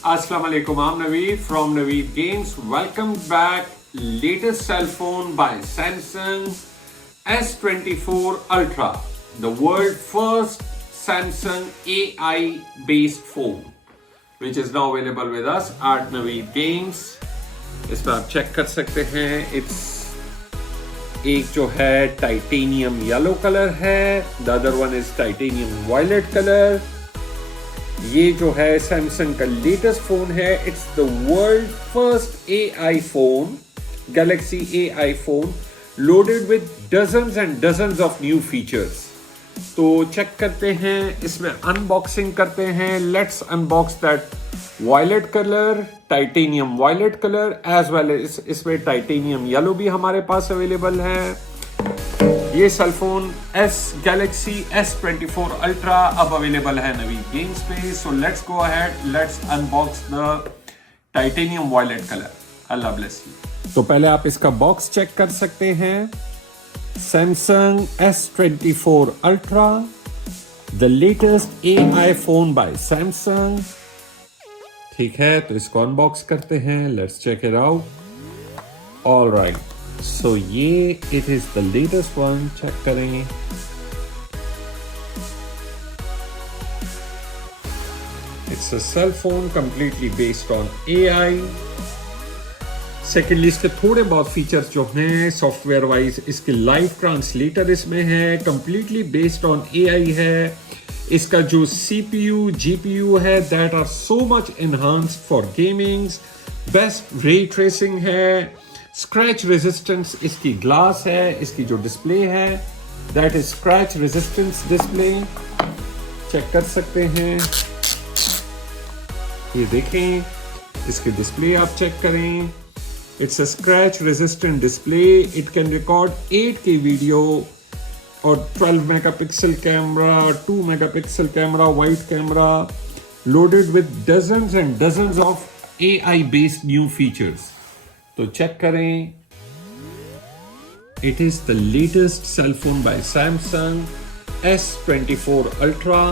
Assalamu alaikum, I'm Naveed from Naveed Games. Welcome back. Latest cell phone by Samsung S24 Ultra, the world first Samsung AI based phone, which is now available with us at Naveed Games. इसमें आप check कर सकते हैं. एक जो है titanium yellow colour है, the other one is titanium violet colour. ये जो है सैमसंग का लेटेस्ट फोन है. It's the world first AI phone, Galaxy AI phone, loaded with dozens and dozens of new features. तो चेक करते हैं, इसमें अनबॉक्सिंग करते हैं. Let's unbox that violet colour, titanium violet colour, as well as इसमें titanium yellow भी हमारे पास अवेलेबल है. ये cell phone Galaxy S24 Ultra अब अवेलेबल है नवीद गेम्स पे. So let's go ahead, let's unbox the titanium violet colour. अल्लाह ब्लेस यू. तो पहले आप इसका बॉक्स चेक कर सकते हैं. Samsung S24 Ultra, the latest AI phone by Samsung. ठीक है, तो इसको अनबॉक्स करते हैं. Let's check it out. Alright, so ये it is the latest one. Check करें. It's a cell phone completely based on AI. Secondly इसके थोड़े बहुत फीचर्स जो हैं सॉफ्टवेयर वाइज, इसके लाइव ट्रांसलेटर इसमें है, कंप्लीटली बेस्ड ऑन AI है. इसका जो CPU, GPU है, that are so much enhanced for gamings. Best ray tracing है. स्क्रैच रेजिस्टेंस इसकी ग्लास है. इसकी जो डिस्प्ले है that is scratch resistance display. Check कर सकते हैं. ये देखें, इसकी डिस्प्ले आप चेक करें. It's a scratch resistant display. It can record 8K video और 12 megapixel camera, 2 megapixel camera, wide camera, loaded with dozens and dozens of AI based new features. तो चेक करें. It is the latest cell phone by Samsung S24 Ultra,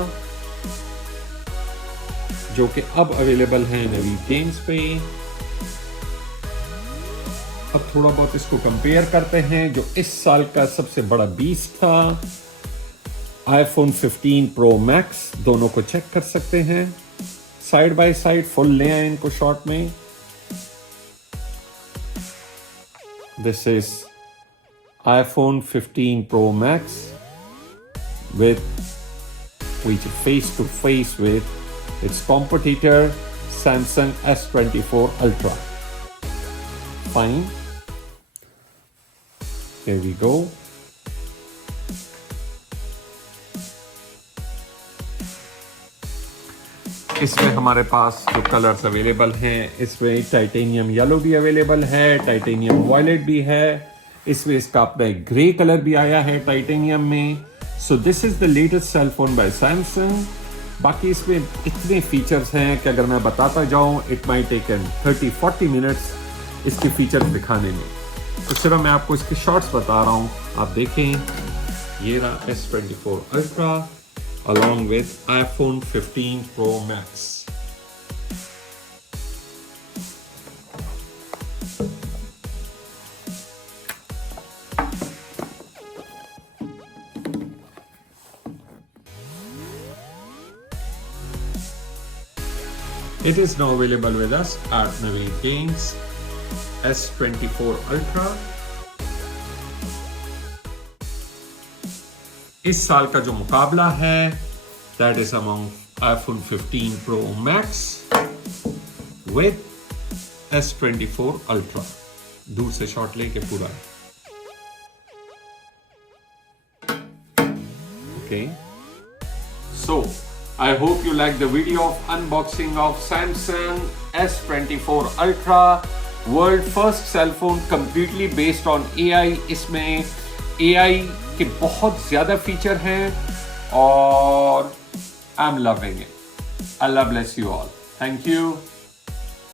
जो कि अब available है Naveed games पे. अब थोड़ा बहुत इसको कंपेयर करते हैं. जो इस साल का सबसे बड़ा बीस्ट था, iPhone 15 Pro Max, दोनों को चेक कर सकते हैं. साइड बाय साइड फुल ले आए इनको शॉट में. This is iPhone 15 Pro Max which face to face with its competitor Samsung S24 Ultra. Fine. Here we go. इसमें हमारे पास जो कलर्स अवेलेबल हैं, इसमें टाइटेनियम येलो भी अवेलेबल है, टाइटेनियम वायलेट भी है. इसमें इसका अपना एक ग्रे कलर भी आया है टाइटेनियम में. So this is the latest cell phone by Samsung. बाकी इसमें इतने फीचर्स हैं कि अगर मैं बताता जाऊं इट माइट टेक 30-40 मिनट्स इसके फीचर्स दिखाने में. तो सिर्फ मैं आपको इसके शॉर्ट्स बता रहा हूं. आप देखें, ये रहा S24 Ultra along with iPhone 15 Pro Max. It is now available with us at Naveed Games S24 Ultra. इस साल का जो मुकाबला है that is among iPhone 15 Pro Max with S24 Ultra. दूर से शॉट लेके पूरा. Okay. So, I hope you like the video of unboxing of Samsung S24 Ultra, world first cell phone completely based on AI. इसमें AI के बहुत ज्यादा feature हैं और I am loving it. Allah bless you all. Thank you.